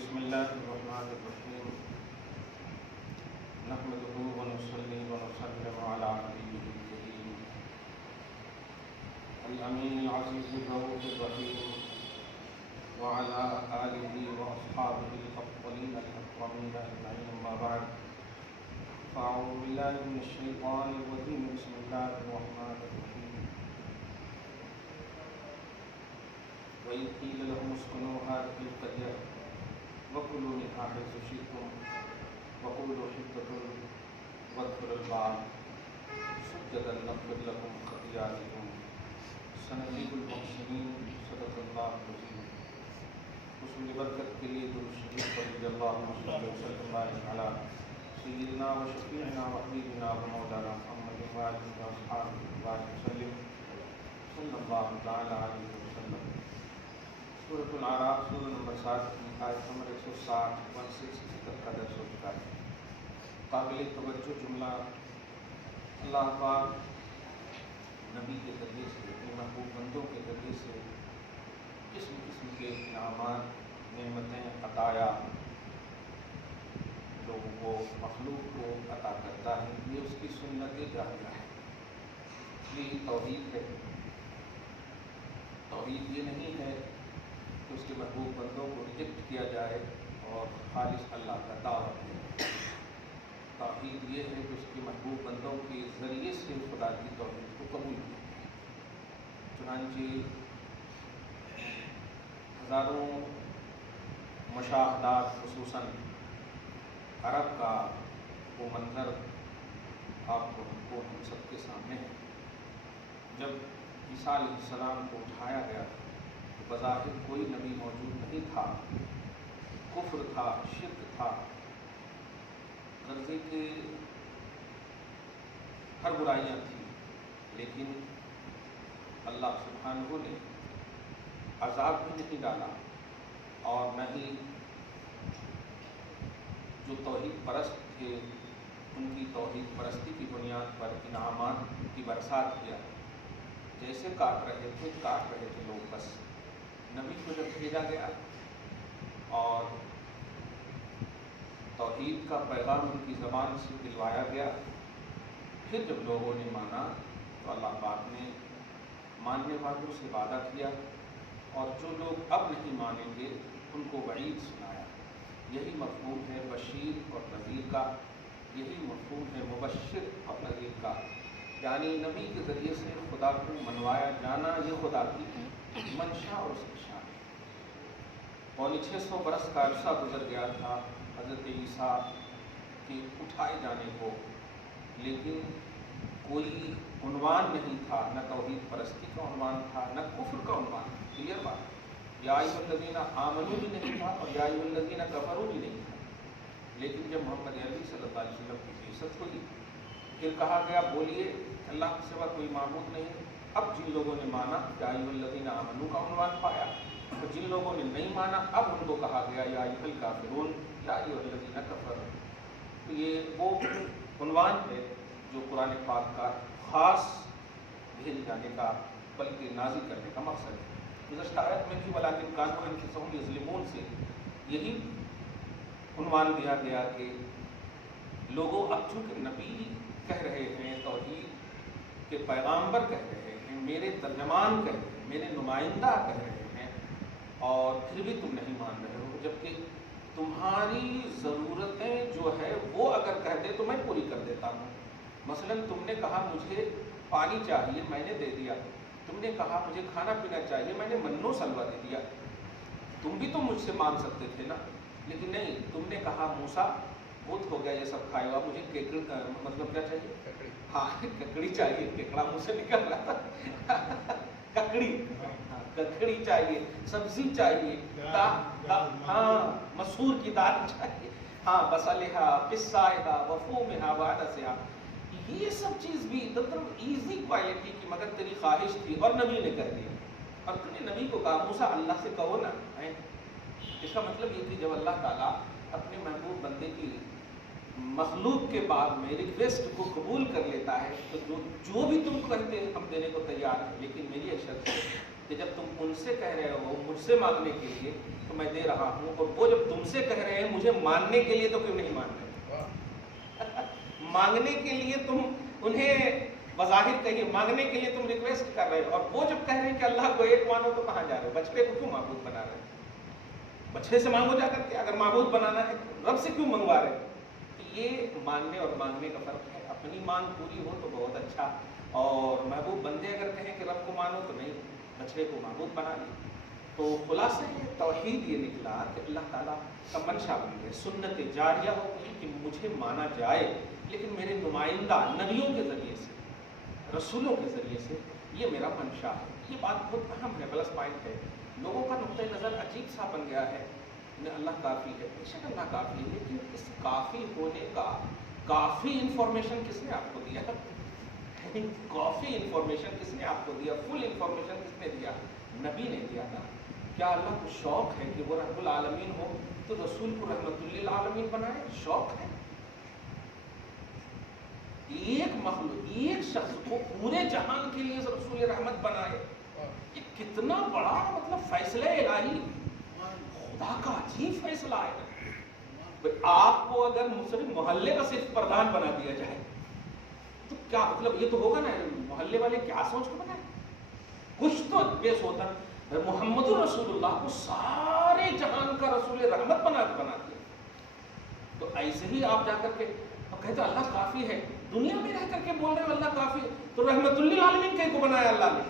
بسم الله الرحمن الرحيم نحمده ونصلي ونسلم على نبيه الكريم الأمين العزيز الرؤوف الرحيم وعلى آله وأصحابه الأفضلين الأكرمين أجمعين أما بعد فأعوذ بالله من الشيطان الرجيم بسم الله الرحمن الرحيم وإذ قيل لهم اسكنوا هذه القرية وكلوا منها حيث شئتم وقولوا حطة وادخلوا الباب سجدا نغفر لكم خطيئاتكم سنزيد المحسنين صدق الله العظيم. حسن برکت کے لیے درود شریف پڑھیے اللہم صلی وسلم علی سیدنا و شفیعنا و حبیبنا و مولانا محمد وآلہ وصحبہ وسلم صلی اللہ تعالی علیہ وسلم. سورۃ الاعراف سورہ نمبر 7 آیت نمبر 160 160 تک کا درس ہو چکا ہے. قابل توجہ جملہ اللہ پاک نبی کے ذریعے سے اپنے محبوب بندوں کے ذریعے سے قسم قسم کے انعامات نعمتیں عطایا لوگوں کو مخلوق کو عطا کرتا ہے. یہ اس کی سنت جاریہ ہے. یہ توحید ہے. توحید یہ نہیں ہے کہ اس کے محبوب بندوں کو ریجیکٹ کیا جائے اور خالص اللہ کا دعوت ہے. توحید یہ ہے کہ اس کے محبوب بندوں کے ذریعے سے خدا کی توحید کو قبول کیا. چنانچہ ہزاروں مشاہدات خصوصاً عرب کا وہ منظر آپ کو ہم سب کے سامنے ہے. جب عیسیٰ علیہ السلام کو اٹھایا گیا تو بظاہر کوئی نبی موجود نہیں تھا. کفر تھا، شرک تھا، غرضے کے ہر برائیاں تھیں. لیکن اللہ سبحانہ نے عذاب بھی نہیں ڈالا اور نہ ہی جو توحید پرست تھے ان کی توحید پرستی کی بنیاد پر انعامات کی برسات کیا. جیسے کاٹ رہے تھے لوگ. بس نبی کو جب بھیجا گیا اور توحید کا پیغام ان کی زبان سے دلوایا گیا، پھر جب لوگوں نے مانا تو اللہ پاک نے ماننے والوں سے وعدہ کیا اور جو لوگ اب نہیں مانیں گے ان کو وعید سنایا. یہی مفہوم ہے بشیر اور نذیر کا. یہی مفہوم ہے مبشر اور نذیر کا. یعنی نبی کے ذریعے سے خدا کو منوایا جانا یہ خدا کی منشا اور اس کی شان ہے. 650 برس کا عرصہ گزر گیا تھا حضرت عیسیٰ کے اٹھائے جانے کو، لیکن کوئی عنوان نہیں تھا. نہ توحید پرستی کا عنوان تھا، نہ کفر کا عنوان. کلیئر بات. یا ایھا الذین آمنوا بھی نہیں تھا اور یا ایھا الذین کفروا بھی نہیں تھا. لیکن جب محمد عربی صلی اللہ علیہ وسلم کی بعثت ہوئی پھر کہا گیا بولیے اللہ کے سوا کوئی معبود نہیں. اب جن لوگوں نے مانا یا ایھا الذین آمنوا کا عنوان پایا، اور جن لوگوں نے نہیں مانا اب ان کو کہا گیا یا ایھا الکافرون یا ایھا الذین کفروا. تو یہ وہ عنوان ہے جو قرآن پاک کا خاص بھیج جانے کا بلکہ نازل کرنے کا مقصد ہے. گزشتہ آیت میں بھی ولیکن کانوا انفسہم یظلمون سے یہی عنوان دیا گیا کہ لوگوں اب چونکہ نبی کہہ رہے ہیں، توحید کے پیغامبر کہہ رہے ہیں، میرے ترجمان کہہ رہے ہیں، میرے نمائندہ کہہ رہے ہیں اور پھر بھی تم نہیں مان رہے ہو، جبکہ تمہاری ضرورتیں جو ہے وہ اگر کہہ دے تو میں پوری کر دیتا ہوں. مثلا تم نے کہا مجھے پانی چاہیے، میں نے دے دیا. تم نے کہا مجھے کھانا پینا چاہیے، میں نے منو سلوا دے دیا. تم بھی تو مجھ سے مانگ سکتے تھے نا. لیکن نہیں، تم نے کہا موسیٰ بہت ہو گیا یہ سب کھائے ہوا، مجھے مطلب کیا چاہیے؟ ہاں ککڑی چاہیے. ککڑا مجھ سے نکل رہا تھا. ککڑی چاہیے، سبزی چاہیے، ہاں مسور کی دال چاہیے، ہاں بصلھا قصائھا وفومھا وعدسھا. یہ سب چیز بھی مطلب ایزی کوالٹی کی مگر تیری خواہش تھی اور نبی نے کہہ دیا. اور تم نے نبی کو کہا موسیٰ اللہ سے کہو نا. اس کا مطلب یہ کہ جب اللہ تعالیٰ اپنے محبوب بندے کی مخلوق کے بعد میں ریکویسٹ کو قبول کر لیتا ہے تو جو بھی تم کہتے ہم دینے کو تیار ہیں، لیکن میری ایک شرط ہے کہ جب تم ان سے کہہ رہے ہو مجھ سے مانگنے کے لیے تو میں دے رہا ہوں، اور وہ جب تم سے کہہ رہے ہیں مجھے ماننے کے لیے تو کیوں نہیں مان رہے؟ مانگنے کے لیے تم انہیں بظاہر کہیے، مانگنے کے لیے تم ریکویسٹ کر رہے ہو، اور وہ جب کہہ رہے ہیں کہ اللہ کو ایک مانو تو کہاں جا رہے ہو؟ بچڑے کو کیوں معبود بنا رہے ہیں؟ بچڑے سے مانگو جا کر کے، اگر معبود بنانا ہے رب سے کیوں منگوا رہے ہیں؟ تو یہ ماننے اور مانگنے کا فرق ہے۔ اپنی مانگ پوری ہو تو بہت اچھا، اور محبوب بندے اگر کہیں کہ رب کو مانو تو نہیں، بچڑے کو معبود بنا لیں۔ تو خلاصہ توحید یہ نکلا کہ اللہ تعالیٰ کا منشا بن گیا، سنت جاریہ ہو گئی کہ مجھے مانا جائے، لیکن میرے نمائندہ نبیوں کے ذریعے سے، رسولوں کے ذریعے سے، یہ میرا منشا ہے۔ یہ بات بہت اہم ہے، پلس پوائنٹ ہے۔ لوگوں کا نقطۂ نظر عجیب سا بن گیا ہے، اللہ کافی ہے، بے شک اللہ کافی ہے، لیکن اس کافی ہونے کا کافی انفارمیشن کس نے آپ کو دیا؟ کافی انفارمیشن کس نے آپ کو دیا؟ فل انفارمیشن کس نے دیا؟ نبی نے دیا نا۔ کیا اللہ کو شوق ہے کہ وہ رب العالمین ہو تو رسول کو رحمت للعالمین بنائے؟ شوق ہے؟ ایک مخلوق، ایک شخص کو پورے جہان کے لیے رسول رحمت بنائے، یہ کتنا بڑا مطلب فیصلہ الہی، خدا کا عجیب فیصلہ ہے۔ آپ کو اگر صرف محلے کا صرف پردھان بنا دیا جائے تو کیا مطلب؟ یہ تو ہوگا نا، محلے والے کیا سوچ کے بنائے؟ کچھ تو پیش ہوتا۔ محمد رسول اللہ کو سارے جہان کا رسول رحمت بنا دیا، تو ایسے ہی آپ جا کر کے کہتے اللہ کافی ہے، دنیا میں رہ کر کے بول رہے ہو اللہ کافی ہے، تو رحمت للعالمین کہیں کو بنایا اللہ نے؟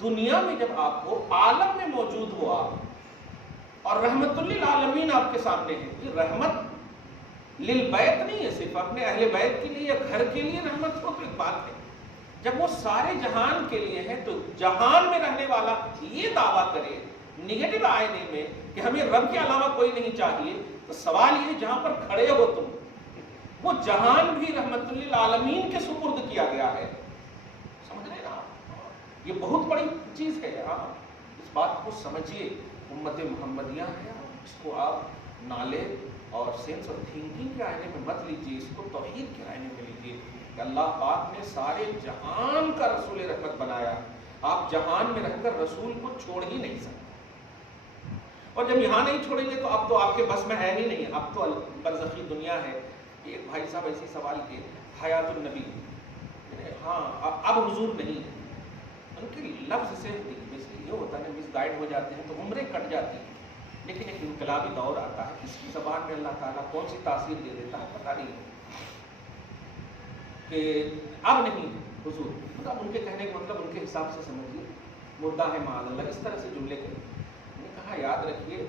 دنیا میں جب آپ کو عالم میں موجود ہو آپ، اور رحمت للعالمین آپ کے سامنے ہے، یہ رحمت للبیت نہیں ہے صرف اپنے اہل بیت کے لیے یا گھر کے لیے رحمت ہو تو ایک بات ہے، جب وہ سارے جہان کے لیے ہے تو جہان میں رہنے والا یہ دعویٰ کرے نگیٹو آئینے میں کہ ہمیں رب کے علاوہ کوئی نہیں چاہیے، تو سوال یہ جہاں پر کھڑے ہو تم، وہ جہان بھی رحمت للعالمین کے سپرد کیا گیا ہے، سمجھ رہے نا؟ یہ بہت بڑی چیز ہے یار، اس بات کو سمجھیے۔ امت محمدیہ ہے، اس کو آپ نالج اور سینس اور تھنکنگ کے آئینے میں مت لیجیے، اس کو توحید کے آئینے میں لیجیے کہ اللہ پاک نے سارے جہان کا رسول رحمت بنایا، آپ جہان میں رہ کر رسول کو چھوڑ ہی نہیں سکتے، اور جب یہاں نہیں چھوڑیں گے تو اب تو آپ کے بس میں ہے ہی نہیں، اب تو برزخی دنیا ہے۔ ایک بھائی صاحب ایسی سوال کیے، حیات النبی، ہاں اب حضور نہیں ہے، ان کے لفظ سے یہ ہوتا ہے مس گائیڈ ہو جاتے ہیں تو عمریں کٹ جاتی ہیں، لیکن ایک انقلابی دور آتا ہے، کس کی زبان میں اللہ تعالیٰ کون سی تاثیر دے دیتا ہے پتہ نہیں کہ اب نہیں حضور، مطلب ان کے کہنے کا مطلب ان کے حساب سے سمجھیے مردہ ہے معاذ اللہ، اس طرح سے جملے کریں۔ میں نے کہا یاد رکھیے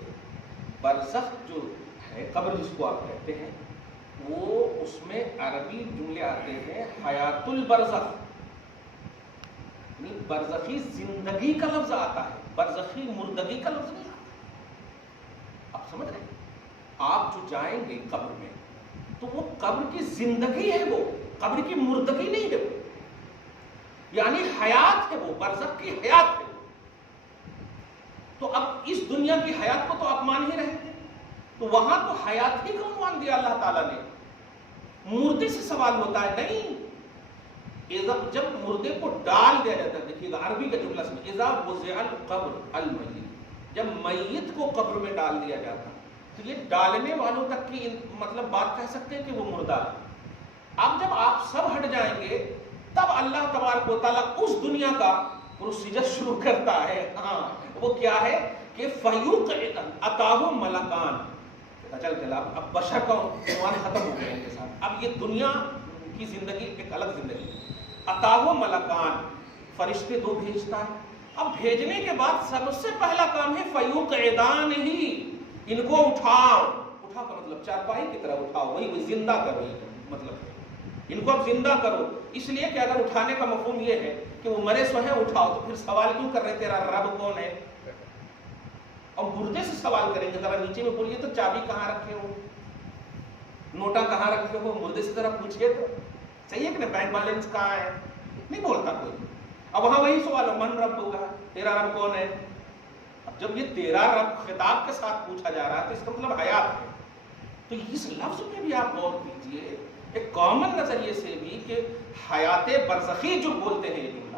برزخ جو ہے، قبر جس کو آپ کہتے ہیں، وہ اس میں عربی جملے آتے ہیں حیات البرزخ، یعنی برزخی زندگی کا لفظ آتا ہے، برزخی مردگی کا لفظ نہیں آتا۔ آپ سمجھ رہے ہیں؟ آپ جو جائیں گے قبر میں تو وہ قبر کی زندگی ہے، وہ قبر کی مردگی نہیں ہے، وہ یعنی حیات ہے، وہ برزخ کی حیات ہے۔ تو اب اس دنیا کی حیات کو تو آپ مان ہی رہے تھے، تو وہاں تو حیات ہی کا عنوان دیا اللہ تعالیٰ نے۔ مردے سے سوال ہوتا ہے نہیں، جب مردے کو ڈال دیا جاتا ہے، دیکھیے گا عربی کا جملہ سمجھ، اذا وضع القبر المیت، جب میت کو قبر میں ڈال دیا جاتا تو یہ ڈالنے والوں تک کی مطلب بات کہہ سکتے ہیں کہ وہ مردہ ہے۔ اب جب آپ سب ہٹ جائیں گے تب اللہ تبارک و تعالیٰ اس دنیا کا پروسیجر شروع کرتا ہے، ہاں وہ کیا ہے کہ فیوقع اتاہ ملکان، چل اب بشر کا عنوان ختم ہو گیا ان کے ساتھ، اب یہ دنیا کی زندگی ایک الگ زندگی، اتاہ ملکان، فرشتے دو بھیجتا ہے۔ اب بھیجنے کے بعد سب سے پہلا کام ہے فیوقعان ہی، ان کو اٹھاؤ، اٹھا کا مطلب چارپائی کی طرح اٹھاؤ، وہی زندہ کرو، مطلب ان کو اب زندہ کرو، اس لیے کہ اگر اٹھانے کا مفہوم یہ ہے کہ وہ مرے سو ہیں اٹھاؤ، تو پھر سوال کیوں کر رہے تیرا رب کون ہے؟ اور مردے سے سوال کریں گے، ذرا نیچے میں بولیے تو چابی کہاں رکھے ہو، نوٹا کہاں رکھے ہو، مردے سے ذرا پوچھئے تو صحیح ہے کہ بینک بیلنس کہاں ہے، نہیں بولتا کوئی۔ اب وہاں وہی سوال ہے من رب ہوگا، تیرا رب کون ہے؟ اب جب یہ تیرا رب خطاب کے ساتھ پوچھا جا رہا ہے تو اس کا مطلب حیات ہے، تو اس لفظ پہ بھی آپ غور کیجئے ایک کامن نظریے سے بھی کہ حیات برزخی جو بولتے ہیں یہ جملہ،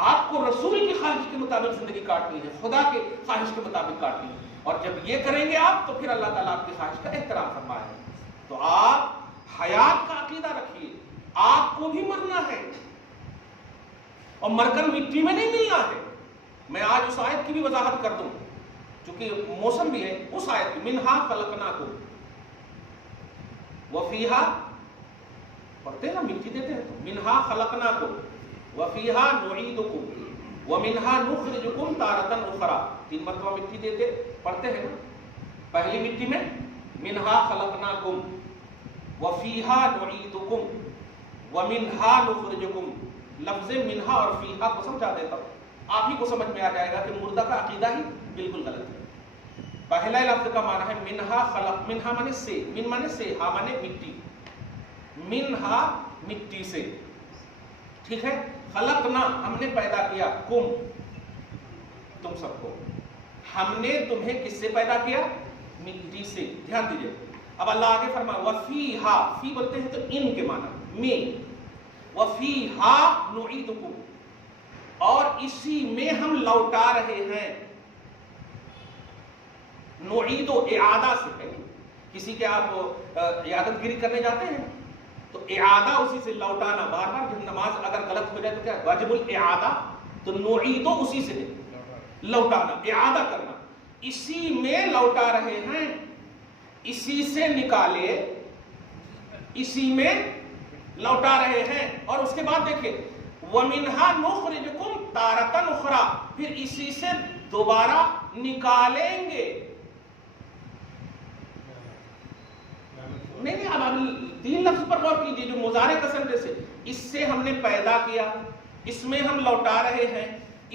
آپ کو رسول کی خواہش کے مطابق زندگی کاٹنی ہے، خدا کے خواہش کے مطابق کاٹنی ہے، اور جب یہ کریں گے آپ تو پھر اللہ تعالیٰ آپ کی خواہش کا احترام فرمائے گا۔ تو آپ حیات کا عقیدہ رکھیے، آپ کو بھی مرنا ہے اور مر کر مٹی میں نہیں ملنا ہے۔ میں آج اس آیت کی بھی وضاحت کر دوں چونکہ موسم بھی ہے اس آیت کی، منہا خلقناکم وفیہا، پڑھتے ہیں نا مٹی دیتے ہیں تو منہا خلقناکم وفیہا نعیدکم ومنہا نخرجکم تارۃ اخری، 3 مرتبہ مٹی دیتے پڑھتے ہیں نا۔ پہلی مٹی میں منہا خلقناکم وفیہا نعیدکم ومنہا نخرجکم، لفظ منہا اور فیہا کو سمجھا دیتا ہوں، آپ ہی کو سمجھ میں آ جائے گا کہ مردہ کا عقیدہ ہی بالکل غلط ہے۔ پہلا لفظ کا معنی ہے منہا خلق، منہا مانے سے، من مانے سے، ہا مانے مٹی، منہا مٹی سے، ٹھیک ہے۔ خلقنا ہم نے پیدا کیا، کم تم سب کو، ہم نے تمہیں کس سے پیدا کیا؟ مٹی سے، دھیان دیجئے۔ اب اللہ آگے فرمایا وفیہا، فی بولتے ہیں تو ان کے معنی میں، وفیہا نعیدکم، اور اسی میں ہم لوٹا رہے ہیں۔ نعید و اعادہ سے ہے، کسی کے آپ عیادت گیری کرنے جاتے ہیں تو اعادہ اسی سے لوٹانا، بار بار جب نماز اگر غلط ہو جائے تو کیا واجب الاعادہ، تو نعید اسی سے لوٹانا، اعادہ کرنا، اسی میں لوٹا رہے ہیں، اسی سے نکالے، اسی میں لوٹا رہے ہیں۔ اور اس کے بعد دیکھیں وَمِنْهَا نُخْرِجُكُمْ تَارَةً أُخْرَىٰ، پھر اسی سے دوبارہ نکالیں گے۔ نہیں اب 3 لفظ پر غور کیجیے جو مضارع کا سنٹینس سے، اس سے ہم نے پیدا کیا، اس میں ہم لوٹا رہے ہیں،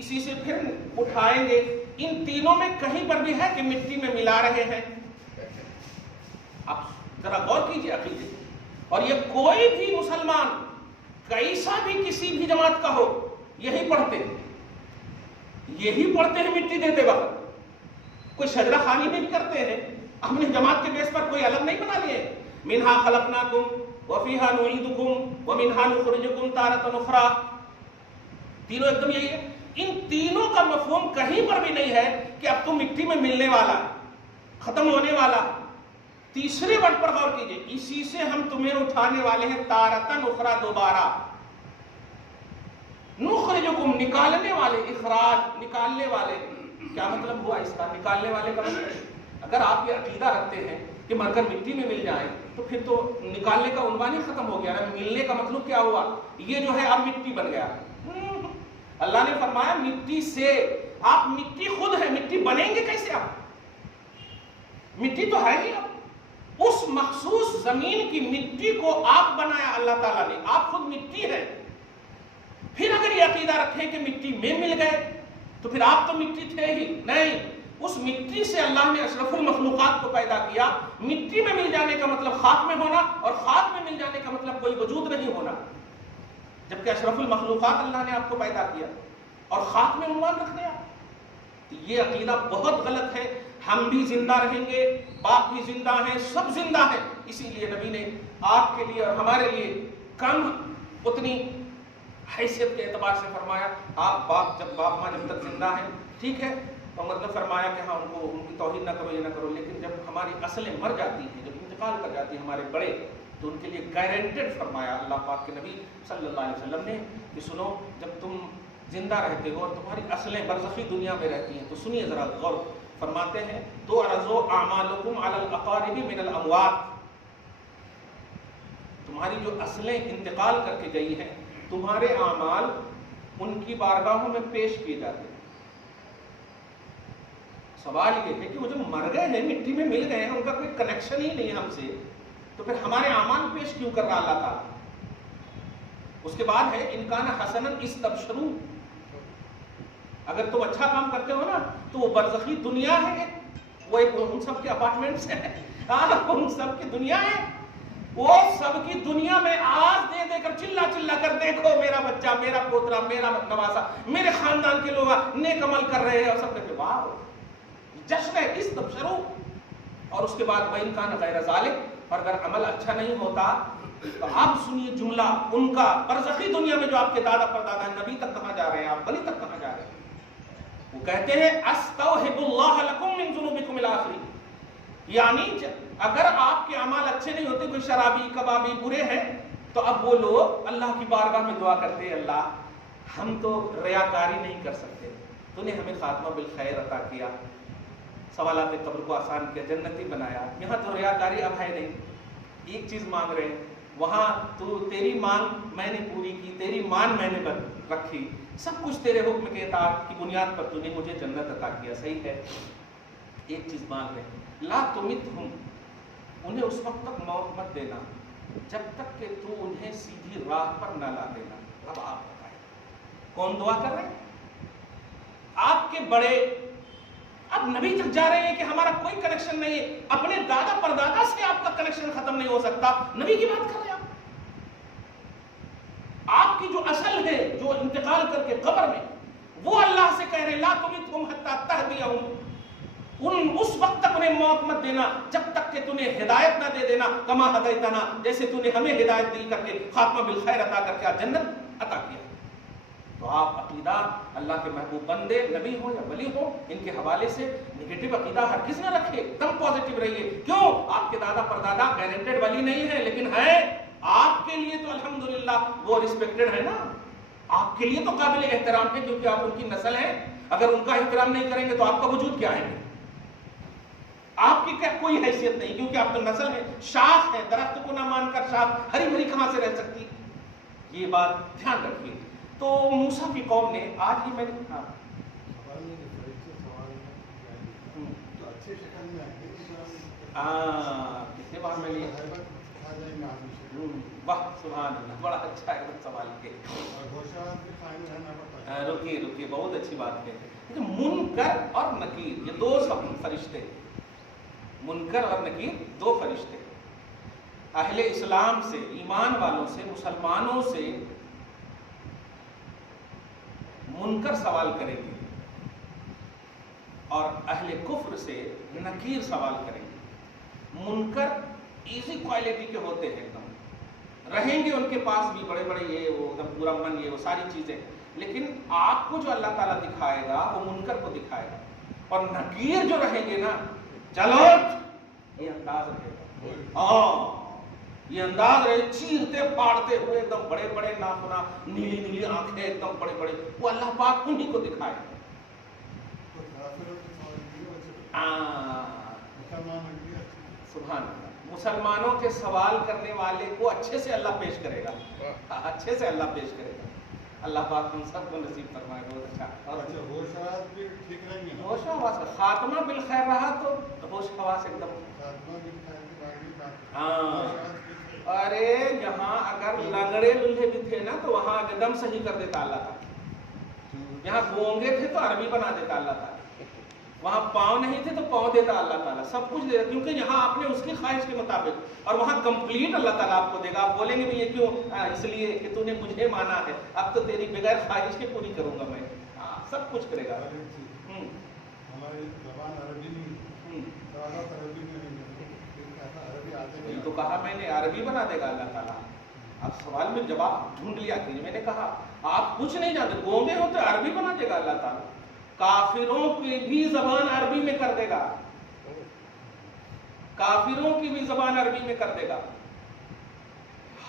اسی سے پھر اٹھائیں گے۔ ان تینوں میں کہیں پر بھی ہے کہ مٹی میں ملا رہے ہیں؟ آپ ذرا غور کیجیے عقیدے، اور یہ کوئی بھی مسلمان کیسا بھی کسی بھی جماعت کا ہو یہی پڑھتے ہیں، یہی پڑھتے ہیں مٹی دیتے وقت، کوئی شجرہ خوانی نہیں کرتے ہیں، ہم نے جماعت کے بیس پر کوئی الگ نہیں بنا لیے۔ منہا خلقناکم وفیہا نعیدکم ومنہا نخرجکم تارۃ اخری، تینوں ایک دم یہی ہے۔ ان تینوں کا مفہوم کہیں پر بھی نہیں ہے کہ اب تو مٹی میں ملنے والا ہے، ختم ہونے والا۔ تیسرے ورڈ پر غور کیجئے، اسی سے ہم تمہیں اٹھانے والے ہیں، تارۃ اخری، دوبارہ، نخرجکم نکالنے والے، اخراج نکالنے والے، کیا مطلب ہوا اس کا نکالنے والے کا؟ اگر آپ یہ عقیدہ رکھتے ہیں کہ مر کر مٹی میں مل جائیں تو پھر تو نکالنے کا عنوان ہی ختم ہو گیا نا، ملنے کا مطلب کیا ہوا؟ یہ جو ہے اب مٹی بن گیا۔ اللہ نے فرمایا مٹی سے، آپ مٹی خود ہے، مٹی بنیں گے کیسے؟ آپ مٹی تو ہے ہی، اب اس مخصوص زمین کی مٹی کو آپ بنایا اللہ تعالیٰ نے، آپ خود مٹی ہے۔ پھر اگر یہ عقیدہ رکھیں کہ مٹی میں مل گئے تو پھر آپ تو مٹی تھے ہی نہیں، اس مٹی سے اللہ نے اشرف المخلوقات کو پیدا کیا۔ مٹی میں مل جانے کا مطلب خاک میں ہونا، اور خاک میں مل جانے کا مطلب کوئی وجود نہیں ہونا، جبکہ اشرف المخلوقات اللہ نے آپ کو پیدا کیا اور خاک میں عنوان رکھ دیا۔ یہ عقیدہ بہت غلط ہے۔ ہم بھی زندہ رہیں گے، باپ بھی زندہ ہیں، سب زندہ ہیں، اسی لیے نبی نے آپ کے لیے اور ہمارے لیے کم اتنی حیثیت کے اعتبار سے فرمایا، آپ باپ ماں جب تک زندہ ہیں ٹھیک ہے، تو مطلب فرمایا کہ ہاں ان کی توہین نہ کرو، یہ نہ کرو، لیکن جب ہماری اصلیں مر جاتی ہیں، جب انتقال کر جاتی ہیں ہمارے بڑے، تو ان کے لیے گارنٹیڈ فرمایا اللہ پاک کے نبی صلی اللہ علیہ وسلم نے کہ سنو، جب تم زندہ رہتے ہو اور تمہاری اصلیں برزخی دنیا میں رہتی ہیں تو سنیے ذرا غور، فرماتے ہیں تُعْرَضُ أَعْمَالُكُمْ عَلَى الْأَقَارِبِ مِنَ الْأَمْوَاتِ، تمہاری جو اصلیں انتقال کر کے گئی ہیں، تمہارے اعمال ان کی بارگاہوں میں پیش کیے جاتے ہیں۔ سوال یہ ہے کہ وہ جو مر گئے ہیں، مٹی میں مل گئے ہیں، ان کا کوئی کنیکشن ہی نہیں ہے ہم سے، تو پھر ہمارے اعمال پیش کیوں کر رہا اللہ تعالیٰ؟ اس کے بعد ہے ان کان حسنا استبشروا، اگر تم اچھا کام کرتے ہو نا تو وہ برزخی دنیا ہے، وہ ان سب کے اپارٹمنٹس ہیں، ان سب کی دنیا ہے، وہ سب کی دنیا میں آواز دے دے کر چلا چلا کر دیکھو میرا بچہ، میرا پوترا، میرا نواسا، میرے خاندان کے لوگ نیک عمل کر رہے ہیں، اور سب کہتے واہ، جشن ہے استبشروا۔ اور اس کے بعد وَإِن كَانَ غَيْرَ ذَلِكَ، اور اگر عمل اچھا نہیں ہوتا تو آپ سنیے جملہ ان کا برزخی دنیا میں جو آپ کے دادا پردادا نبی تک کہاں جا رہے ہیں، آپ ولی تک کہاں جا رہے ہیں؟ وہ کہتے ہیں استوحب اللہ لکم من ذنوبکم الاخرین، یعنی اگر آپ کے اعمال اچھے نہیں ہوتے، کوئی شرابی کبابی برے ہیں، تو اب وہ لوگ اللہ کی بارگاہ میں دعا کرتے ہیں اللہ ہم تو ریاکاری نہیں کر سکتے، تو نے ہمیں خاتمہ بالخیر عطا کیا، سوالات قبر کو آسان کیا، جنتی بنایا، یہاں تو ریاکاری اب ہے نہیں، ایک چیز مانگ رہے ہیں، وہاں تو تیری مانگ میں نے پوری کی، تیری مان میں نے رکھی، سب کچھ تیرے حکم کے اطاعت کی بنیاد پر تو نے مجھے جنت عطا کیا، صحیح ہے، ایک چیز مانگ رہے ہیں لا تمتہم، انہیں اس وقت تک موت مت دینا جب تک کہ تو انہیں سیدھی راہ پر نہ لا دینا۔ اب آپ بتائیں کون دعا کر رہے ہیں؟ آپ کے بڑے، اب نبی تک جا رہے ہیں کہ ہمارا کوئی کنیکشن نہیں ہے، اپنے دادا پردادا سے آپ کا کنیکشن ختم نہیں ہو سکتا، نبی کی بات کر رہے ہیں آپ کی جو اصل ہے جو انتقال کر کے قبر میں، وہ اللہ سے کہہ رہے لا تمتہم حتی تہدیہم، اس وقت تک انہیں موت مت دینا جب تک کہ تُنہیں ہدایت نہ دے دینا، کما ہدیتنا، جیسے تُونے ہمیں ہدایت دی کر کے خاتمہ بالخیر عطا کر کے جنت عطا کیا۔ تو آپ عقیدہ اللہ کے محبوب بندے نبی ہو یا ولی ہو، ان کے حوالے سے نگیٹو عقیدہ ہرگز نہ رکھے، ایک دم پازیٹیو رہیے۔ کیوں؟ آپ کے دادا پردادا گارنٹیڈ ولی نہیں ہے، لیکن ہے آپ کے لیے تو الحمدللہ وہ ریسپیکٹڈ ہے نا، آپ کے لیے تو قابل احترام ہے، کیونکہ آپ ان کی نسل ہیں۔ اگر ان کا احترام نہیں کریں گے تو آپ کا وجود کیا ہے؟ آپ کی کیا کوئی حیثیت نہیں، کیونکہ آپ تو نسل ہے، شاخ ہے، درخت کو نہ مان کر شاخ ہری بھری کہاں سے رہ سکتی؟ یہ بات دھیان رکھیے۔ تو موسیٰ کی قوم نے آج ہی میں نے کتنے بار میں لیا، واہ سبحان اللہ، بڑا اچھا ہے سوال کے، رکیے بہت اچھی بات ہے۔ منکر اور نکیر یہ دو فرشتے، منکر اور نکیر دو فرشتے، اہل اسلام سے، ایمان والوں سے، مسلمانوں سے منکر سوال کریں گے اور اہل کفر سے نکیر سوال کریں گے۔ منکر ایزی کوالٹی کے ہوتے ہیں، ایک دم رہیں گے ان کے پاس بھی بڑے بڑے یہ وہ پورا من یہ وہ ساری چیزیں، لیکن آپ کو جو اللہ تعالیٰ دکھائے گا وہ منکر کو دکھائے گا، اور نکیر جو رہیں گے نا چلو یہ انداز رہے گا، یہ انداز رہے، چیرتے پاڑتے ہوئے ایک دم بڑے بڑے ناخنا، نیلی نیلی آنکھیں ایک دم بڑے بڑے، وہ اللہ پاک انہی کو دکھائے گا۔ سبحان اللہ، مسلمانوں کے سوال کرنے والے کو اچھے سے اللہ پیش کرے گا، اچھے سے اللہ پیش کرے گا۔ اللہ پاک ہم سب کو نصیب فرمائے، بہت اچھا۔ ہوش حواس خاتمہ بالخیر رہا تو ہوش حواس ایک دم، ارے یہاں اگر لنگڑے لولہے بھی تھے نا تو وہاں ایک دم صحیح کر دیتا اللہ تعالیٰ، یہاں گونگے تھے تو عربی بنا دیتا اللہ تعالیٰ، وہاں پاؤں نہیں تھے تو پاؤں دیتا اللہ تعالیٰ، سب کچھ دیتا، کیونکہ یہاں آپ نے اس کی خواہش کے مطابق، اور وہاں کمپلیٹ اللہ تعالیٰ آپ کو دے گا۔ آپ بولیں گے بھی یہ کیوں؟ اس لیے کہ تو نے مجھے مانا ہے، اب تو تیری بغیر خواہش کے پوری کروں گا میں، سب کچھ کرے گا۔ ہماری زبان عربی نہیں، یہ تو کہا میں نے عربی بنا دے گا اللہ تعالیٰ۔ اب سوال میں جواب ڈھونڈ لیا کہ میں نے کہا آپ کچھ نہیں جانتے، گونگے ہو تو عربی بنا دے گا اللہ تعالیٰ، کافروں کی بھی زبان عربی میں کر دے گا، کافروں کی بھی زبان عربی میں کر دے گا۔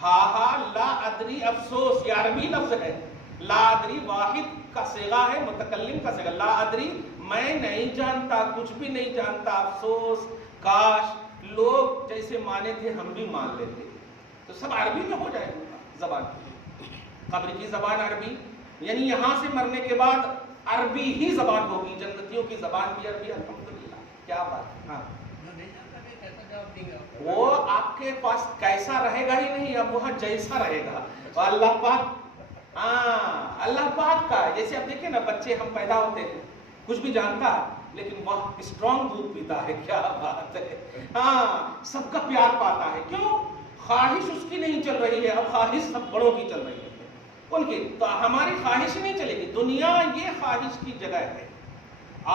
ہا لا ادری، افسوس، یہ عربی لفظ ہے، لا ادری واحد کا صیغہ ہے، متکلم کا صیغہ، لا ادری میں نہیں جانتا، کچھ بھی نہیں جانتا، افسوس، کاش لوگ جیسے مانے تھے ہم بھی مان لیتے، تو سب عربی میں ہو جائے گا زبان۔ قبر کی زبان عربی، یعنی یہاں سے مرنے کے بعد عربی ہی زبان ہوگی، جنتیوں کی زبان بھی عربی، الحمدللہ، کیا بات۔ ہاں وہ آپ کے پاس کیسا رہے گا ہی نہیں، اب وہاں جیسا رہے گا، تو اللہ پاک، اللہ پاک کا، جیسے اب دیکھیں نا بچے ہم پیدا ہوتے ہیں کچھ بھی جانتا ہے لیکن وہ اسٹرانگ دودھ پیتا ہے، کیا بات ہے، سب کا پیار پاتا ہے، کیوں؟ خواہش اس کی نہیں چل رہی ہے، اب خواہش سب بڑوں کی چل رہی ہے ان کی، تو ہماری خواہش نہیں چلے گی، دنیا یہ خواہش کی جگہ ہے،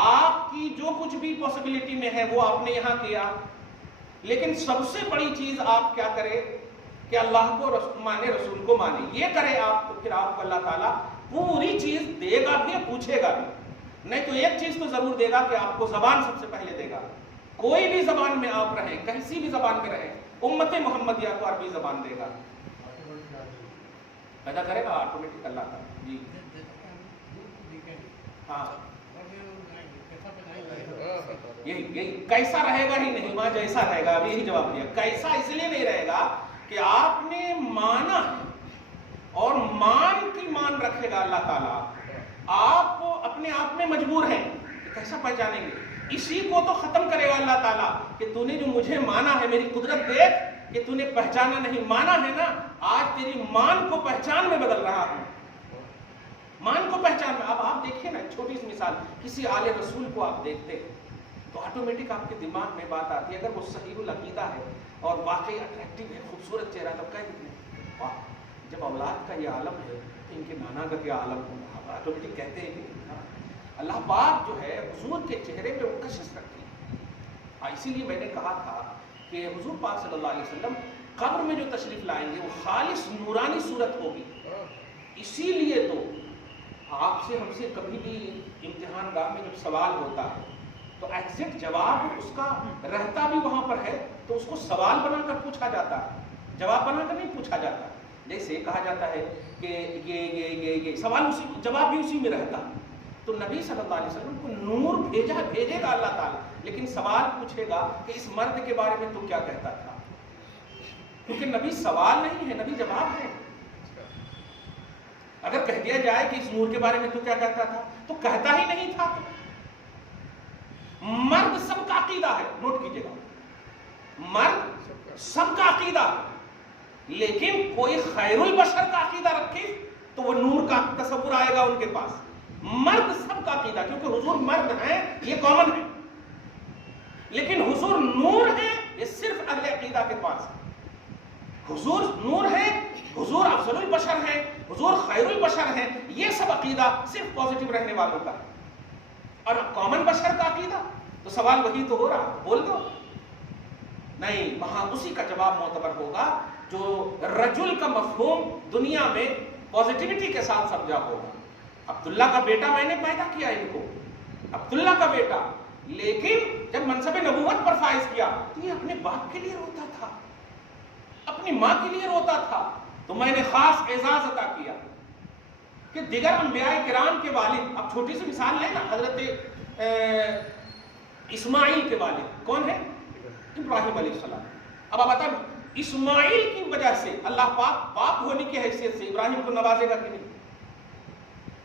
آپ کی جو کچھ بھی پاسبلٹی میں ہے وہ آپ نے یہاں کیا، لیکن سب سے بڑی چیز آپ کیا کرے کہ اللہ کو مانے، رسول کو مانے، یہ کرے آپ، تو پھر آپ کو اللہ تعالیٰ پوری چیز دے گا بھی، پوچھے گا بھی. نہیں تو ایک چیز تو ضرور دے گا کہ آپ کو زبان سب سے پہلے دے گا. کوئی بھی زبان میں آپ رہیں، کسی بھی زبان میں رہیں، امت محمدیہ کو عربی زبان دے گا، پیدا کرے گا آٹومیٹک اللہ کا. جی ہاں، یہی کیسا رہے گا ہی نہیں، وہاں جیسا رہے گا. اب یہی جواب دیا. کیسا اس لیے نہیں رہے گا کہ آپ نے مانا ہے اور مان کی مان رکھے گا اللہ تعالیٰ. آپ اپنے آپ میں مجبور ہیں، کیسا پہچانیں گے؟ اسی کو تو ختم کرے گا اللہ تعالیٰ کہ تو نے جو مجھے مانا ہے، میری قدرت دیکھ کہ تو نے پہچانا نہیں. مانا ہے نا، آج تیری مان کو پہچان میں بدل رہا ہوں. مان کو پہچان میں. اب آپ دیکھیں نا، چھوٹی سی مثال، کسی آل رسول کو آپ دیکھتے ہیں تو آٹومیٹک آپ کے دماغ میں بات آتی ہے. اگر وہ صحیح العقیدہ ہے اور واقعی اٹریکٹیو ہے، خوبصورت چہرہ، تب کہہ دیتے ہیں واہ، جب اولاد کا یہ عالم ہے تو ان کے نانا کا کیا عالم ہوگا. آٹومیٹک کہتے ہیں کہ اللہ پاک جو ہے حضور کے چہرے پہ وہ کشش رکھتے ہیں. اسی لیے میں نے کہا تھا کہ حضور پاک صلی اللہ علیہ وسلم قبر میں جو تشریف لائیں گے وہ خالص نورانی صورت ہوگی. اسی لیے تو آپ سے ہم سے کبھی بھی امتحان گاہ میں جب سوال ہوتا ہے تو ایگزیکٹ جواب اس کا رہتا بھی وہاں پر ہے تو اس کو سوال بنا کر پوچھا جاتا ہے، جواب بنا کر نہیں پوچھا جاتا. جیسے کہا جاتا ہے کہ یہ سوال اسی، جواب بھی اسی میں رہتا. تو نبی صلی اللہ علیہ وسلم کو نور بھیجے گا اللہ تعالیٰ، لیکن سوال پوچھے گا کہ اس مرد کے بارے میں تو کیا کہتا تھا. کیونکہ نبی سوال نہیں ہے، نبی جواب ہے. اگر کہہ دیا جائے کہ اس نور کے بارے میں تو کیا کہتا تھا تو کہتا ہی نہیں تھا. مرد سب کا عقیدہ ہے، نوٹ کیجئے گا، مرد سب کا عقیدہ ہے، لیکن کوئی خیر البشر کا عقیدہ رکھے تو وہ نور کا تصور آئے گا ان کے پاس. مرد سب کا عقیدہ، کیونکہ حضور مرد ہیں یہ کامن ہے، لیکن حضور نور ہے یہ صرف اہل عقیدہ کے پاس. حضور نور ہے، حضور افضل البشر ہیں، حضور خیر البشر ہیں، یہ سب عقیدہ صرف پازیٹیو رہنے والوں کا. اور کامن بشر کا عقیدہ تو سوال وہی تو ہو رہا، بول دو نہیں. وہاں اسی کا جواب معتبر ہوگا جو رجل کا مفہوم دنیا میں پازیٹیوٹی کے ساتھ سمجھا ہوگا. عبداللہ کا بیٹا میں نے پیدا کیا ان کو، عبداللہ کا بیٹا، لیکن جب منصب نبوت پر فائز کیا تو یہ اپنے باپ کے لیے روتا تھا، اپنی ماں کے لیے روتا تھا. تو میں نے خاص اعزاز عطا کیا کہ دیگر انبیاء کرام کے والد، اب چھوٹی سی مثال لیں نا، حضرت اسماعیل کے والد کون ہے؟ ابراہیم علیہ السلام. اب آپ بتائیں اسماعیل کی وجہ سے اللہ پاک باپ ہونے کی حیثیت سے ابراہیم کو نوازے گا کہ نہیں؟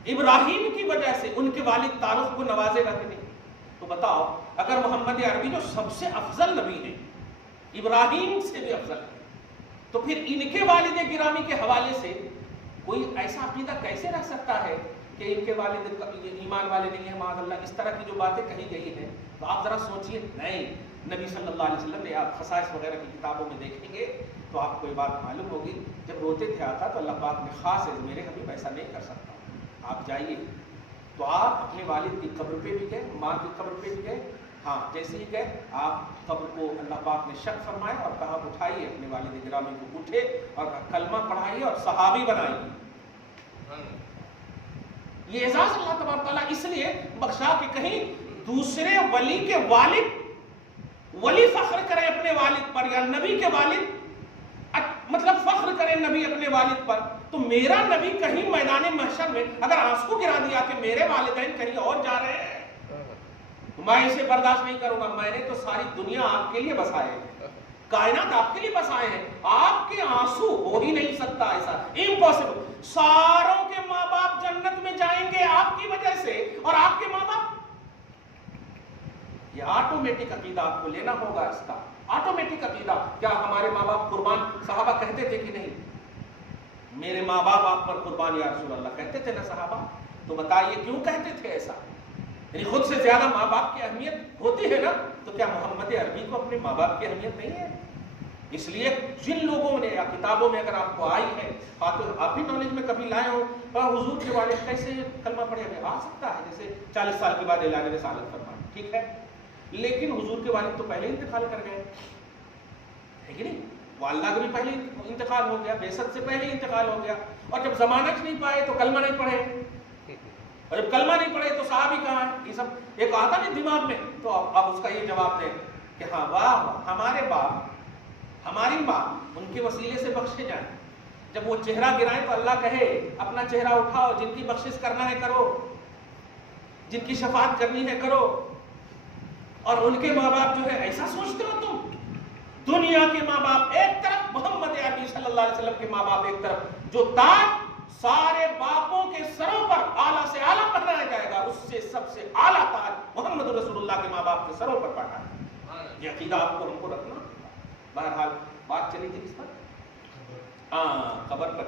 ابراہیم کی وجہ سے ان کے والد تعارف کو نوازے گا کہ نہیں؟ تو بتاؤ، اگر محمد عربی جو سب سے افضل نبی ہیں، ابراہیم سے بھی افضل ہے، تو پھر ان کے والد گرامی کے حوالے سے کوئی ایسا عقیدہ کیسے رکھ سکتا ہے کہ ان کے والد ایمان والے نہیں ہیں معاذ اللہ؟ اس طرح کی جو باتیں کہی گئی ہیں تو آپ ذرا سوچئے. نہیں، نبی صلی اللہ علیہ وسلم نے، آپ خصائص وغیرہ کی کتابوں میں دیکھیں گے تو آپ کو یہ بات معلوم ہوگی، جب روتے تھے آقا تو اللہ پاک نے خاص ہے، میرے حبیب ایسا نہیں کر سکتا. آپ جائیے تو آپ اپنے والد کی قبر پہ بھی گئے، ماں کی قبر پہ بھی گئے. ہاں، جیسے ہی گئے آپ قبر کو اللہ پاک نے شق فرمایا اور کہا اٹھائیے اپنے والد گرامی کو، اٹھے اور کلمہ پڑھائیے اور صحابی بنائیے. یہ اعزاز اللہ تبارک تعالیٰ اس لیے بخشا کہ کہیں دوسرے ولی کے والد، ولی فخر کرے اپنے والد پر یا نبی کے والد مطلب فخر کرے نبی اپنے والد پر، تو میرا نبی کہیں میدان محشر میں اگر آنسو گرا دیا کہ میرے والدین کہیں اور جا رہے ہیں تو میں اسے برداشت نہیں کروں گا. میں نے تو ساری دنیا آپ کے لیے بسائے ہیں، کائنات آپ کے لیے بسائے ہیں، آپ کے آنسو ہو ہی نہیں سکتا، ایسا امپاسبل. ساروں کے ماں باپ جنت میں جائیں گے آپ کی وجہ سے، اور آپ کے ماں باپ، یہ آٹومیٹک عقیدہ آپ کو لینا ہوگا. اس کا آٹومیٹک عقیدہ. کیا ہمارے ماں باپ قربان، صحابہ کہتے تھے کہ نہیں میرے ماں باپ آپ پر قربان یا رسول اللہ، کہتے تھے نا صحابہ؟ تو بتائیے کیوں کہتے تھے ایسا؟ یعنی خود سے زیادہ ماں باپ کی اہمیت ہوتی ہے نا، تو کیا محمد عربی کو اپنے ماں باپ کی اہمیت نہیں ہے؟ اس لیے جن لوگوں نے یا کتابوں میں اگر آپ کو آئی ہے، آپ بھی نالج میں کبھی لائے ہو، حضور کے والد کیسے کلمہ پڑھے ہوئے آ سکتا ہے، جیسے 40 سال کے بعد اعلان رسالت فرمایا، ٹھیک ہے، لیکن حضور کے والد تو پہلے انتقال کر گئے، ہے کہ نہیں؟ وہ اللہ کا بھی پہلے انتقال ہو گیا، بعثت سے پہلے انتقال ہو گیا، اور جب زمانہ نہیں پائے تو کلمہ نہیں پڑھے، اور جب کلمہ نہیں پڑھے تو صحابی کہاں ہیں؟ یہ سب ایک آتا نہیں دماغ میں، تو آپ اس کا یہ جواب دیں کہ ہاں واہ ہمارے باپ ہماری ماں ان کے وسیلے سے بخشے جائیں، جب وہ چہرہ گرائیں تو اللہ کہے اپنا چہرہ اٹھاؤ، جن کی بخشش کرنا ہے کرو، جن کی شفاعت کرنی ہے کرو، اور ان کے ماں باپ جو ہے ایسا سوچتے ہو تم؟ دنیا کے ماں باپ ایک طرف، محمد عربی صلی اللہ علیہ وسلم کے ماں باپ ایک طرف، جو تاج سارے باپوں کے سروں پر اعلیٰ سے اعلیٰ پہنایا جائے گا، اس سے سب سے اعلیٰ تاج محمد رسول اللہ کے ماں باپ کے سروں پر پہنایا ہے۔ یہ عقیدہ آپ کو ہم کو رکھنا۔ بہرحال بات چلی تھی کس پر؟ خبر پر۔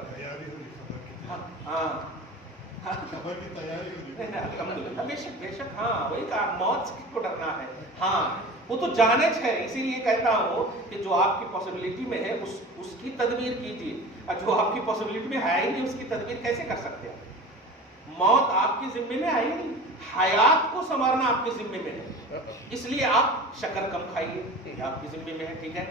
خبر کی تیاری ہوئی۔ الحمدللہ، بے شک بے شک، ہاں وہی کہا، موت کو ڈرنا ہے، ہاں وہ تو جانچ ہے، اسی لیے کہتا ہوں کہ جو آپ کی پاسبلٹی میں ہے اس کی تدبیر کیجیے، اور جو آپ کی پاسبلٹی میں ہے ہی نہیں اس کی تدبیر کیسے کر سکتے ہیں؟ موت آپ کے ذمے میں ہے ہی نہیں، حیات کو سنوارنا آپ کے ذمے میں ہے، اس لیے آپ شکر کم کھائیے، یہ آپ کے ذمے میں ہے، ٹھیک ہے،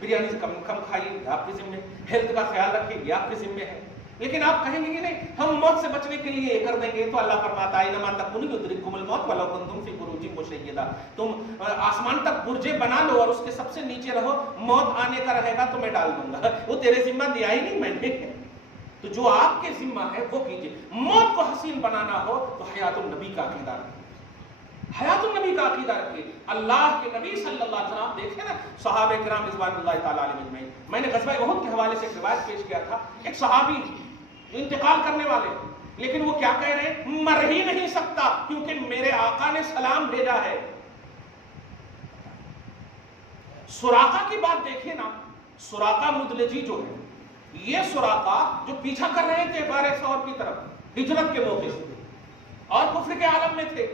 بریانی سے کم کھائیے، یہ آپ کے ذمے، ہیلتھ کا خیال رکھیے، یہ آپ کے ذمے ہے۔ لیکن آپ کہیں گے کہ نہیں ہم موت سے بچنے کے لیے یہ کر دیں گے، تو اللہ فرماتا ہے انما تکونوا یدرککم الموت ولو کنتم فی بروج مشیدہ، تم آسمان تک برجے بنا لو اور اس کے سب سے نیچے رہو، موت آنے کا رہے گا تو میں ڈال دوں گا، وہ تیرے ذمہ دیا ہی نہیں میں نے، تو جو آپ کے ذمہ ہے وہ کیجیے۔ موت کو حسین بنانا ہو تو حیات النبی کا عقیدہ رکھیے، حیات النبی کا عقیدہ رکھیے، اللہ کے نبی صلی اللہ علیہ وسلم دیکھیں نا، صحابہ کرام رضوان اللہ تعالیٰ علیہم اجمعین، میں نے غزوہ احد کے حوالے سے ایک روایت پیش کیا تھا، ایک صحابی انتقال کرنے والے، لیکن وہ کیا کہہ رہے ہیں؟ مر ہی نہیں سکتا کیونکہ میرے آقا نے سلام بھیجا ہے۔ سراقہ کی بات دیکھیں نا، سراقہ مدلجی جو ہے، یہ سراقہ جو پیچھا کر رہے تھے غار ثور کی طرف ہجرت کے موقع سے اور کفر کے عالم میں تھے،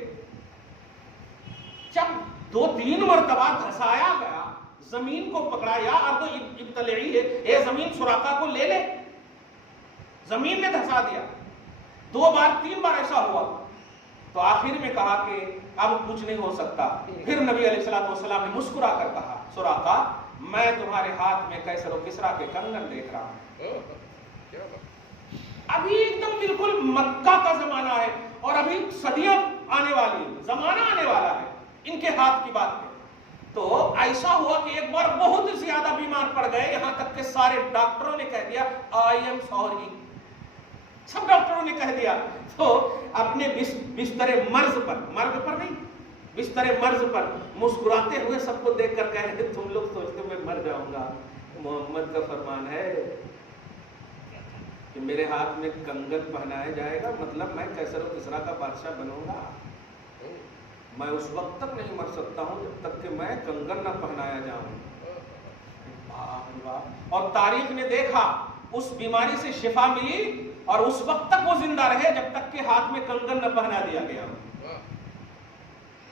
جب 2-3 مرتبہ دھسایا گیا، زمین کو پکڑا، یا ارض ابتلعی ہے، اے زمین سراقہ کو لے لے، زمین نے دھسا دیا، 2 بار 3 بار ایسا ہوا، تو آخر میں کہا کہ اب کچھ نہیں ہو سکتا، پھر نبی علیہ الصلوۃ والسلام نے مسکرا کر کہا سراقہ میں تمہارے ہاتھ میں کیسر و کسرا کے کنگن دیکھ رہا ہوں، ابھی ایک دم بالکل مکہ کا زمانہ ہے اور ابھی صدیاں آنے والی، زمانہ آنے والا ہے ان کے ہاتھ کی بات ہے۔ تو ایسا ہوا کہ ایک بار بہت زیادہ بیمار پڑ گئے، یہاں تک کہ سارے ڈاکٹروں نے کہہ دیا آئی ایم سوری، سب ڈاکٹروں نے کہہ دیا، تو اپنے بستر مرض پر، مرگ پر نہیں، بستر مرض پر مسکراتے ہوئے سب کو دیکھ کر کہہ رہے تم لوگ سوچتے میں مر جاؤں گا، محمد کا فرمان ہے کہ میرے ہاتھ میں کنگن پہنایا جائے گا، مطلب میں کیسر و کسرا کا بادشاہ بنوں گا، میں اس وقت تک نہیں مر سکتا ہوں جب تک کہ میں کنگن نہ پہنایا جاؤں۔ اور تاریخ نے دیکھا اس بیماری سے شفا ملی اور اس وقت تک وہ زندہ رہے جب تک کہ ہاتھ میں کنگن نہ پہنا دیا گیا۔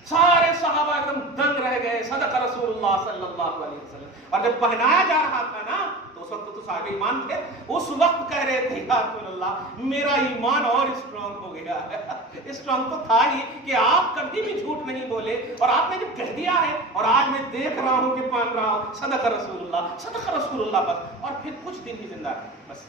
سارے صحابہ ایک دم دنگ رہ گئے، صدق رسول اللہ صلی اللہ علیہ وسلم، اور جب پہنایا جا رہا تھا نا تو اس وقت تو صحابہ ایمان تھے، اس وقت کہہ رہے تھے یا رسول اللہ میرا ایمان اور اسٹرانگ ہو گیا ہے، اسٹرانگ تو تھا ہی کہ آپ کبھی بھی جھوٹ نہیں بولے، اور آپ نے جب کہہ دیا ہے اور آج میں دیکھ رہا ہوں کہ مان رہا ہوں، صدق رسول اللہ، صدق رسول اللہ، بس، اور پھر کچھ دن ہی زندہ رہے، بس۔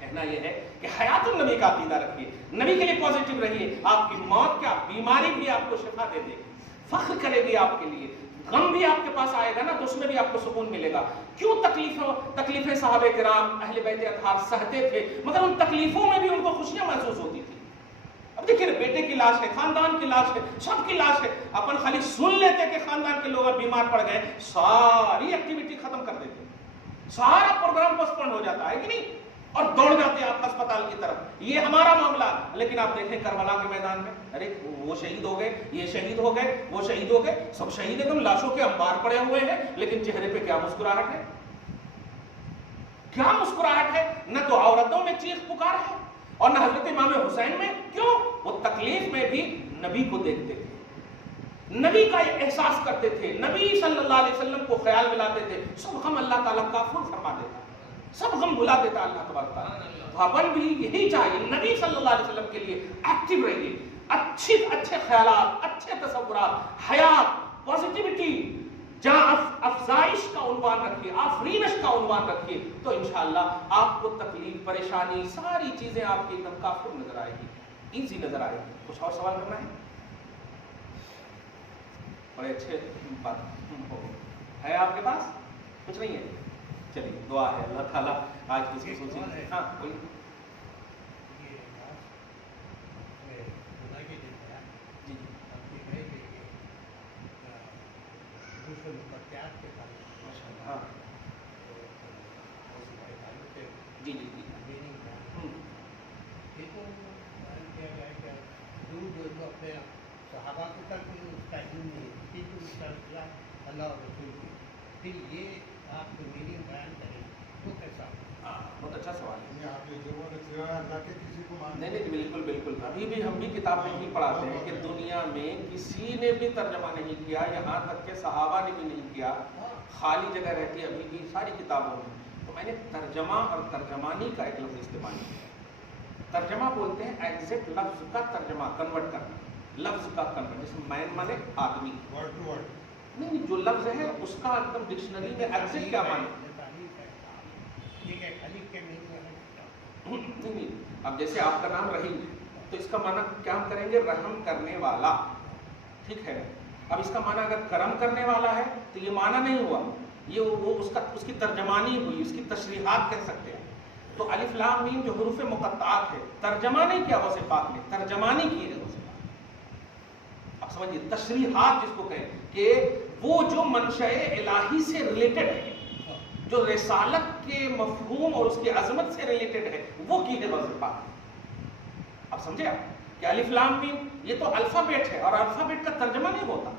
کہنا یہ ہے کہ حیات النبی کا عقیدہ رکھیے، نبی کے لیے پازیٹیو رہیے، آپ کی موت کیا بیماری بھی آپ کو شفا دے دے گی، فخر کرے گی آپ کے لیے، غم بھی آپ کے پاس آئے گا نا تو اس میں بھی آپ کو سکون ملے گا۔ کیوں تکلیفیں صحابہ کرام اہل بیت اطہار سہتے تھے، مگر ان تکلیفوں میں بھی ان کو خوشیاں محسوس ہوتی تھی۔ اب دیکھیں بیٹے کی لاش ہے، خاندان کی لاش ہے، سب کی لاش ہے، اپن خالی سن لیتے کہ خاندان کے لوگ بیمار پڑ گئے، ساری ایکٹیویٹی ختم کر دیتے، سارا پروگرام پوسٹپون ہو جاتا ہے کہ نہیں، اور دوڑ جاتے آپ ہسپتال کی طرف، یہ ہمارا معاملہ۔ لیکن آپ دیکھیں کربلا کے میدان میں، ارے وہ شہید ہو گئے، یہ شہید ہو گئے، وہ شہید ہو گئے، سب شہید ایک دم لاشوں کے انبار پڑے ہوئے ہیں، لیکن چہرے پہ کیا مسکراہٹ ہے، کیا مسکراہٹ ہے، نہ تو عورتوں میں چیخ پکار ہے اور نہ حضرت امام حسین میں۔ کیوں؟ وہ تکلیف میں بھی نبی کو دیکھتے تھے، نبی کا احساس کرتے تھے، نبی صلی اللہ علیہ وسلم کو خیال ملاتے تھے، سب غم اللہ تعالیٰ کافر فرما دیتا، سب غم بھلا دیتا اللہ تبارک تعالیٰ۔ اپن بھی یہی چاہیے، نبی صلی اللہ علیہ وسلم کے لیے ایکٹیو رہیے، اچھے خیالات، اچھے تصورات، حیات، پازیٹیوٹی، جہاں افزائش کا عنوان رکھیے، آفرینش کا عنوان رکھیے، تو انشاءاللہ آپ کو تکلیف، پریشانی، ساری چیزیں آپ کی ایک دم کافر نظر آئے گی، ایزی نظر آئے گی۔ کچھ اور سوال کرنا ہے؟ بڑے اچھے بات ہے آپ کے پاس؟ کچھ نہیں ہے؟ چلیے دعا ہے اللہ تعالیٰ آج کی اس خصوصی ہاں کوئی جی جی جی اپنے صحابہ کو تک اس کا علم نہیں ہے، اللہ اور رسول کی، پھر یہ آپ کو میری بیان کریں وہ کیسا؟ بہت اچھا سوال ہے۔ آپ یہ جو بولے سوا اللہ کے کسی کو نہیں نہیں بالکل بالکل، ابھی بھی ہم بھی کتاب میں ہی پڑھاتے ہیں کہ دنیا میں کسی نے بھی ترجمہ نہیں کیا، یہاں تک کہ صحابہ نے بھی نہیں کیا، خالی جگہ رہتی ہے ابھی بھی ساری کتابوں میں۔ تو میں نے ترجمہ اور ترجمانی کا ایک لفظ استعمال کیا۔ ترجمہ بولتے ہیں ایگزیکٹ لفظ کا ترجمہ، کنورٹ کرنا، لفظ کا کنورٹ، جیسے مین مانے آدمی، ورڈ ٹو ورڈ، نہیں جو لفظ ہے اس کا ایک دم ڈکشنری میں ایگزیکٹ کیا مانے۔ نہیں اب جیسے آپ کا نام رحیم ہے تو اس کا معنی کیا ہم کریں گے؟ رحم کرنے والا، ٹھیک ہے۔ اب اس کا معنی اگر کرم کرنے والا ہے تو یہ معنی نہیں ہوا، یہ وہ اس کی ترجمانی ہوئی، اس کی تشریحات کہہ سکتے ہیں۔ تو الف لام میم جو حروف مقطعات ہے، ترجمہ نہیں کیا غوث پاک نے، ترجمانی کی ہے غوث پاک۔ اب سمجھیے تشریحات جس کو کہیں کہ وہ جو منشأ الہی سے ریلیٹڈ ہے، جو رسالت کے مفہوم اور اس کی عظمت سے ریلیٹڈ ہے، وہ کی ہے غوث پاک۔ اب سمجھے آپ کہ الف لام میم یہ تو الفابیٹ ہے اور الفابیٹ کا ترجمہ نہیں ہوتا،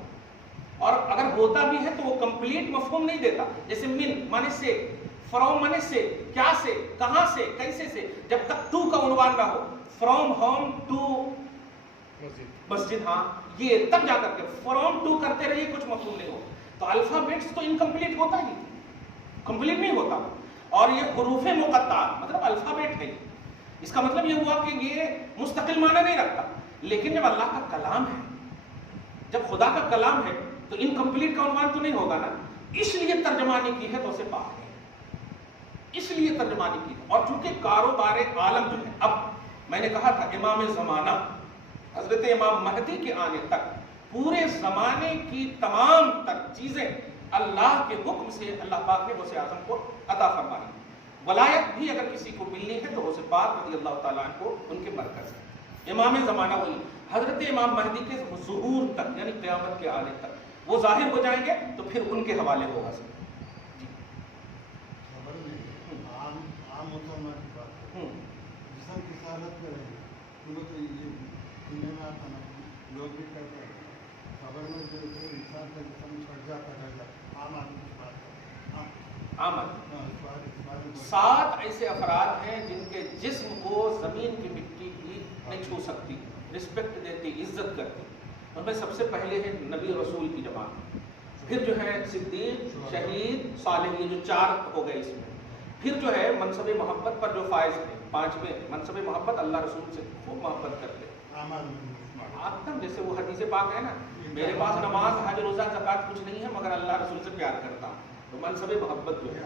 اور اگر ہوتا بھی ہے تو وہ کمپلیٹ مفہوم نہیں دیتا۔ جیسے من مانے سے، فرام مانے سے، کیا سے، کہاں سے، کیسے سے، جب تک ٹو کا عنوان نہ ہو، فرام ہوم ٹو مسجد، ہاں یہ تب جا کر کے فرام ٹو کرتے رہیے کچھ مفہوم نہیں ہو۔ تو الفابیٹس تو انکمپلیٹ ہوتا ہی، کمپلیٹ نہیں ہوتا۔ اور یہ حروف مقطعات مطلب الفابیٹ ہے، اس کا مطلب یہ ہوا کہ یہ مستقل معنی نہیں رکھتا، لیکن جب اللہ کا کلام ہے، جب خدا کا کلام ہے تو انکمپلیٹ کا عنوان تو نہیں ہوگا نا، اس لیے ترجمانی کی ہے غوث پاک نے، اس لیے ترجمانی کی ہے۔ اور چونکہ کاروبار عالم جو ہے، اب میں نے کہا تھا امام زمانہ حضرت امام مہدی کے آنے تک پورے زمانے کی تمام تر چیزیں اللہ کے حکم سے اللہ پاک نے غوث اعظم کو عطا فرمائی۔ ولایت بھی اگر کسی کو ملنی ہے تو غوث پاک رضی اللہ تعالیٰ عنہ کو ان کے مرکز ہے۔ امام زمانہ وہی حضرت امام مہدی کے ظہور تک یعنی قیامت کے آنے تک وہ ظاہر ہو جائیں گے تو پھر ان کے حوالے ہوگا سب۔ عام مسلمان کی بات ہے، جسم کی حالت میں رہے ان کو یہ سننے میں آتا نا، لوگ بھی کہتے ہیں خبر میں جو انسان کا جسم چھٹ جاتا ہے، عام آدمی کی بات ہے، عام آدمی 7 ایسے افراد ہیں جن کے جسم کو زمین کی مٹی بھی نہیں چھو سکتی، رسپیکٹ دیتی، عزت کرتی۔ ان میں سب سے پہلے ہے نبی رسول کی جماعت، پھر جو ہے صدیق، شہید، صالح، یہ جو 4 ہو گئے اس میں۔ پھر جو ہے منصب محبت پر جو فائز ہیں، 5ویں منصب محبت، اللہ رسول سے خوب محبت کرتے ہیں۔ آدم جیسے وہ حدیث پاک ہے نا، میرے پاس نماز، حج، روزہ، زکوٰۃ کچھ نہیں ہے مگر اللہ رسول سے پیار کرتا ہوں، تو منصب محبت جو ہے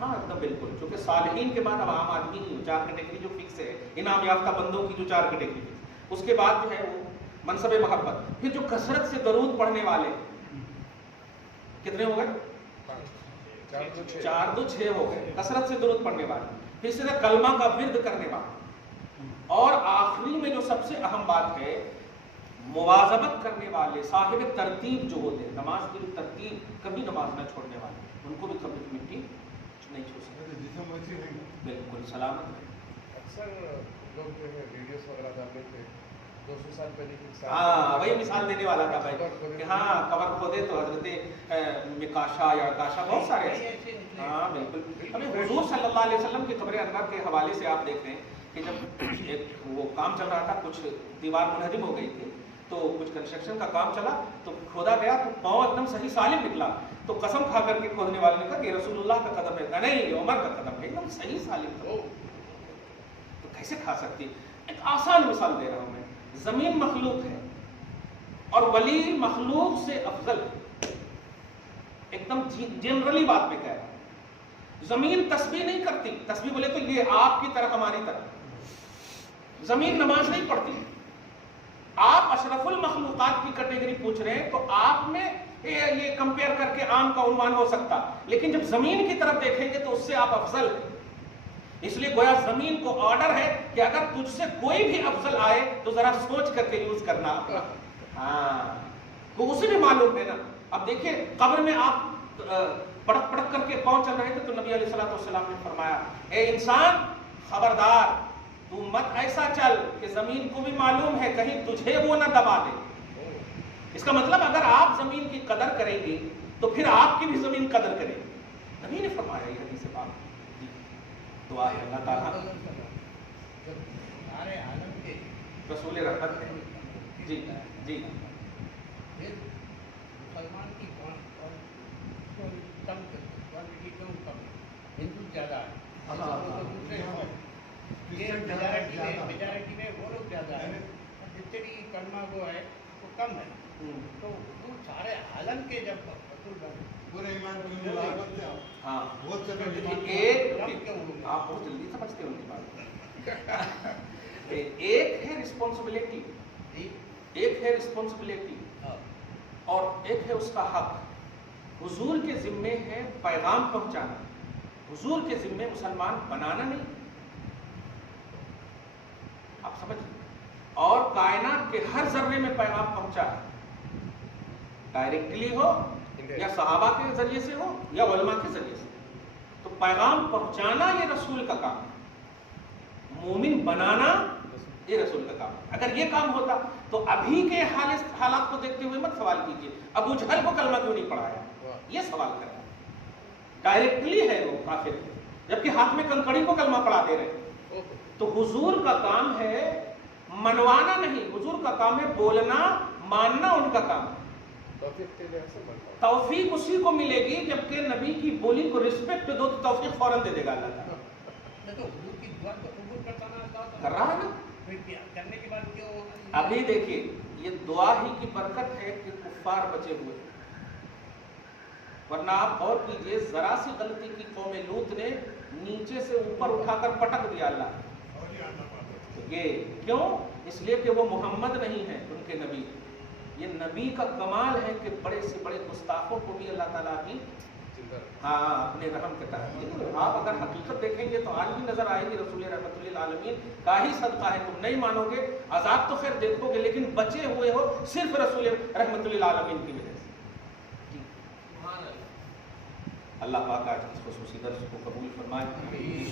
ہاں ایک دم بالکل، چونکہ صالحین کے بعد اب عام آدمی نہیں، 4 کیٹیگری جو فکس ہے، انعام یافتہ بندوں کی جو 4 کیٹیگری، اس کے بعد جو ہے وہ منصب محبت۔ پھر جو کثرت سے درود پڑھنے والے کتنے ہو گئے؟ 4 2 6 ہو گئے، کثرت سے درود پڑھنے والے، پھر سے کلمہ کا ورد کرنے والے، اور آخری میں جو سب سے اہم بات ہے مواظبت کرنے والے، صاحب ترتیب جو ہوتے ہیں، نماز کی جو ترتیب، کبھی نماز نہ چھوڑنے والے، ان کو بھی کبھی مٹی نہیں چھو سکتے، بالکل سلامت ہے۔ اکثر لوگ جو ہے ویڈیوز وغیرہ ڈالتے تھے 200 سال پہلے کی، ہاں وہی مثال دینے والا تھا بھائی کہ ہاں قبر کھودے تو حضرت مکاشا یا کاشا بہت سارے ایسے، ہاں بالکل۔ ہمیں حضور صلی اللہ علیہ وسلم کے قبر انور کے حوالے سے آپ دیکھ رہے ہیں کہ جب ایک وہ کام چل رہا تھا، کچھ دیوار منہدم ہو گئی تھی تو کچھ کنسٹرکشن کا کام چلا تو کھودا گیا تو پاؤں ایک دم صحیح سالم نکلا، تو قسم کھا کر کے کھودنے والے نے کہا کہ رسول اللہ کا قدم ہے، نہیں یہ عمر کا قدم ہے، ایک دم صحیح سالم تھا، تو کیسے کھا سکتی؟ ایک آسان مثال دے رہا ہوں میں، زمین مخلوق ہے اور ولی مخلوق سے افضل ہے، ایک دم جنرلی بات پہ کہہ رہا ہوں. زمین تسبیح نہیں کرتی. تسبیح بولے تو یہ آپ کی طرح ہماری طرح. زمین نماز نہیں پڑھتی. آپ اشرف المخلوقات کی کیٹیگری پوچھ رہے ہیں تو آپ میں یہ کمپیئر کر کے عام کا عنوان ہو سکتا, لیکن جب زمین کی طرف دیکھیں گے تو اس سے آپ افضل ہیں. اس لیے گویا زمین کو آرڈر ہے کہ اگر تجھ سے کوئی بھی افضل آئے تو ذرا سوچ کر کے یوز کرنا. ہاں تو اسے بھی معلوم ہے نا. اب دیکھیں قبر میں آپ پڑک پڑک کر کے پاؤں چل رہے تھے تو نبی علیہ الصلوۃ والسلام نے فرمایا اے انسان خبردار تو مت ایسا چل کہ زمین کو بھی معلوم ہے کہیں تجھے وہ نہ دبا دے. اس کا مطلب اگر آپ زمین کی قدر کریں گے تو پھر آپ کی بھی زمین قدر کرے گی. نبی نے فرمایا یہ حدیث پاک. دعا ہے اللہ تعالیٰ سارے عالم کے رسول رحمت ہے. جی جی مسلمان کی کوانٹٹی کم ہندو زیادہ ہے. میجارٹی میں وہ لوگ زیادہ ہیں. جتنی کلمہ وہ ہے وہ کم ہے. تو وہ سارے عالم کے جب پورے ایمان کو ملاقات ہیں. ہاں بہت سے ایک آپ بہت جلدی سمجھتے ہو ان کی بات. ایک ہے رسپانسبلٹی, ایک ہے رسپانسبلٹی اور ایک ہے اس کا حق. حضور کے ذمے ہے پیغام پہنچانا. حضور کے ذمے مسلمان بنانا نہیں. آپ سمجھ. اور کائنات کے ہر ذرے میں پیغام پہنچا ہے, ڈائریکٹلی ہو یا صحابہ کے ذریعے سے ہو یا علماء کے ذریعے سے. تو پیغام پہنچانا یہ رسول کا کام ہے. مومن بنانا یہ رسول کا کام ہے. اگر یہ کام ہوتا تو ابھی کے حالات کو دیکھتے ہوئے مت سوال کیجیے ابو جہل کو کلمہ کیوں نہیں پڑھایا, یہ سوال کرنا. ڈائریکٹلی ہے وہ کافر, جبکہ ہاتھ میں کنکڑی کو کلمہ پڑھا دے رہے. تو حضور کا کام ہے منوانا نہیں, حضور کا کام ہے بولنا, ماننا ان کا کام ہے. توفیق اسی کو ملے گی جبکہ نبی کی بولی کو رسپیکٹ دو تو توفیق فوراً دے دے گا اللہ تعالیٰ. کر رہا ہے نا. ابھی دیکھیے یہ دعا ہی کی برکت ہے کہ کفار بچے ہوئے, ورنہ آپ غور کیجئے ذرا سی غلطی کی قوم لوط نے نیچے سے اوپر اٹھا کر پٹک دیا اللہ. یہ کیوں؟ اس لیے کہ وہ محمد نہیں ہے ان کے نبی. یہ نبی کا کمال ہے کہ بڑے سے بڑے گستاخوں کو بھی اللہ تعالیٰ کی اپنے رحم کے تحت. آپ اگر حقیقت دیکھیں گے تو آج بھی نظر آئے گی رسول رحمت للعالمین کا ہی صدقہ ہے. تم نہیں مانو گے, عذاب تو خیر دیکھو گے لیکن بچے ہوئے ہو صرف رسول رحمت للعالمین کی وجہ سے. اللہ پاک آج اس خصوصی درس کو قبول فرمائے,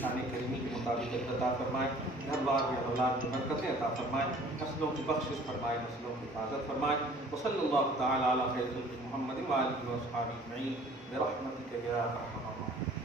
شان کریمی کے مطابق عطا فرمائے, گھر بار میں اولاد میں برکتیں عطا فرمائے, نسلوں کی بخشش فرمائے, نسلوں کی حفاظت فرمائے. وصلی اللہ تعالی علی خیر خلق محمد و آلہ و اصحابہ اجمعین برحمتک یا ارحم الراحمین.